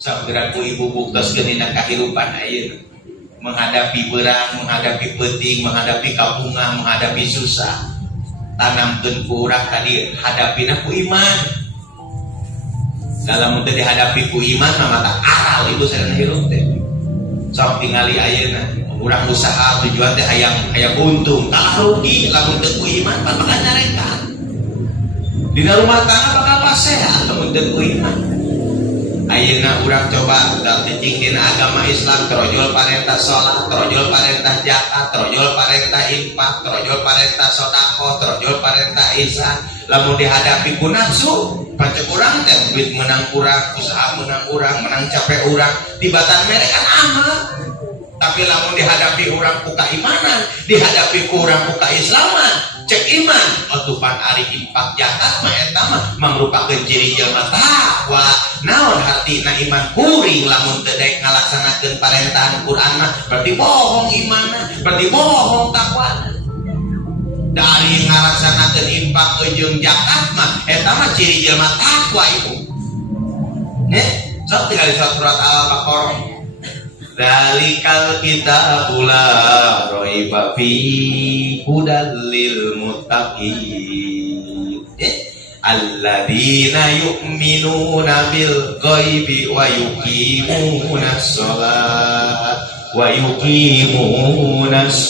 Sabgeraku ibu buktos genina kahirupan ayeuna menghadapi berang, menghadapi peting, menghadapi kabungan, menghadapi susah. Tanamkeun ku urang tadi hadapina ku iman. Dalam teu dihadapi ku iman mah mata aral ibu sareng hirup teh. Sok tingali ayeuna urang usaha tujuan teh hayang untung, kalah rugi lamun teu ku iman mah bakal nyarekan. Dina rumah tangga bakal pasehat lamun teu ku iman. Ayeuna urang coba dal cicing dina agama Islam, trojol parentah salat, trojol parentah zakat, trojol parentah infak, trojol parentah sedekah, trojol parentah ihsan. Lamun dihadapi ku nafsu, pancen urang teh duit menang urang, usaha menang urang, menang capek urang, tibatan mere kan aman. Tapi lamun dihadapi urang ku keimanan, dihadapi ku urang ku keislaman, cek iman, otupan ari infak zakat mah eta mah mangrupakeun ciri jelema takwa. Naon hartina iman kuring lamun teu daek ngalaksanakeun parentahan Quran mah berarti bohong imanna, berarti bohong takwana. Dari ngalaksanakeun infak jeung zakat mah eta mah ciri jelema takwa itu. Sok tinggal surat Al-Baqarah. Dalikal kitabul la raiba fihi hudal lil muttaqin. Alladzina yu'minuna bil ghaibi wa yuqimunas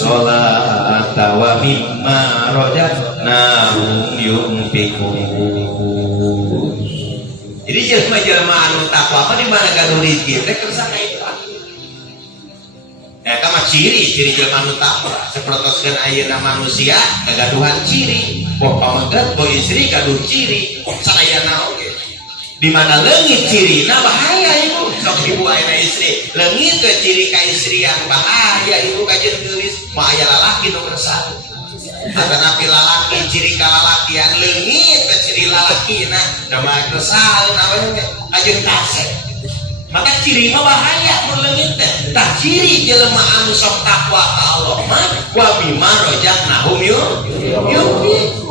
sholata wa mimma razaqnahum yunfiqun. Jadi jelema-jelema anu takwa mah di mana gaduh rezeki teh kersa kaita. Eta mah ciri jelema anu takwa. Sapertoskeun ayeuna manusia gagaduhan ciri. Boh pamagat, boh istri gaduh ciri. Sadayana oge. Di mana leungit cirina bahaya ibu. Sok ibu ayeuna istri, leungit ke ciri ka istri yang bahaya ibu kajeun geulis. Moal aya lalaki nu resah. Atanapi lalaki ciri ka lalakian leungit ke ciri lalakina, da mah resah naon we kajeun kasep. Maka ciri mah bahaya mun leungit teh. Tah ciri jelema anu sok takwa ka Allah mah wa bima razaqnahum yunfiqun.